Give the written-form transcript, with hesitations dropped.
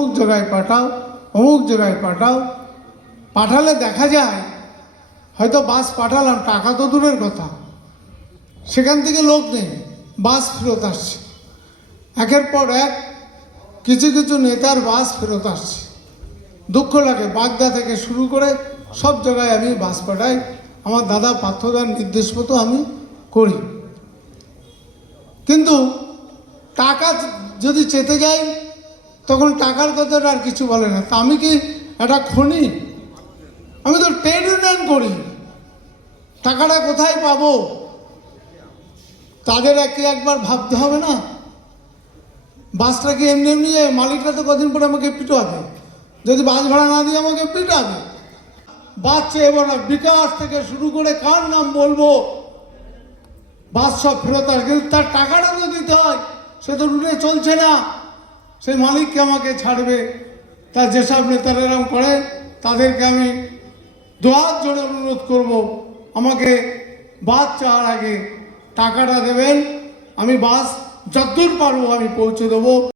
অমুক জায়গায় পাঠাও, অমুক জায়গায় পাঠাও। পাঠালে দেখা যায় হয়তো বাস পাঠালাম, টাকা তো দূরের কথা, সেখান থেকে লোক নেই, বাস ফেরত আসছে। একের পর এক কিছু কিছু নেতার বাস ফেরত আসছে। দুঃখ লাগে। বাগদা থেকে শুরু করে সব জায়গায় আমি বাস পাঠাই, আমার দাদা পার্থদার নির্দেশ মতো আমি করি। কিন্তু টাকা যদি চেতে যাই তখন টাকার কথাটা আর কিছু বলে না। তা আমি কি একটা খনি? আমি তো ট্রেড ইউনিয়ন করি, টাকাটা কোথায় পাবো তাদের কি একবার ভাবতে হবে না? বাসটা কি এমনি এমনি যায়? মালিকটা তো কদিন পরে আমাকে পিটাবে, যদি বাস ভাড়া না দিয়ে আমাকে পিটাবে। বাস চেয়ে না, বিকাশ থেকে শুরু করে কার নাম বলবো, বাস সব ফেরত আসে, কিন্তু তার টাকাটা তো দিতে হয়। সে তো রুটে চলছে না, সেই মালিককে আমাকে ছাড়বে। তার যেসব নেতারা এরকম করে তাদেরকে আমি দুহাত জোড়ে অনুরোধ করব, আমাকে বাস চাওয়ার আগে টাকাটা দেবেন। আমি বাস যতদূর পারবো আমি পৌঁছে দেবো।